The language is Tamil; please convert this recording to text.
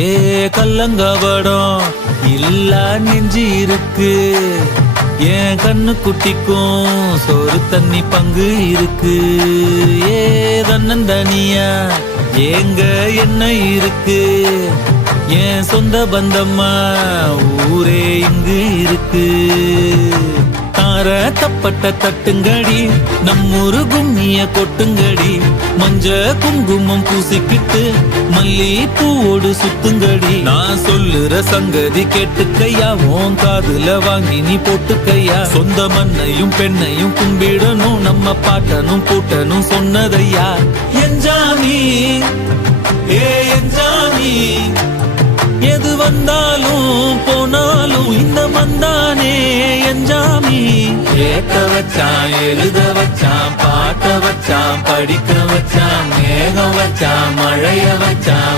ஏ கல்லங்கபடம் இல்ல நெஞ்சு இருக்கு, என் கண்ணு குட்டிக்கும் சோறு தண்ணி பங்கு இருக்கு. ஏ தன்னந்தனியா ஏங்க என்ன இருக்கு, என் சொந்த பந்தம்மா ஊரே இங்கு இருக்கு. தார தப்பட்ட தட்டுங்கடி, நம்மூரு கும்மிய கொட்டுங்கடி, மஞ்ச குங்குமம் பூசிக்கிட்டு மல்லி பூவோடு சுத்துங்கடி. நான் சொல்லுற சங்கதி கேட்டுக்கையா, உன் காதுல வாங்கி நீ போட்டுக்கையா. சொந்த மண்ணையும் பெண்ணையும் கும்பிடணும், நம்ம பாட்டனும் பூட்டனும் சொன்னதையா. என்ஜாமி ஏ என்ஜாமி, எது வந்தாலும் போனாலும் இந்த மந்தானே என்ஜாமி. கேட்க வச்சான், எழுத வச்சான், பாட்ட வச்சான், படிக்க வச்சான், மேகம் வச்சான், மழைய வச்சான்.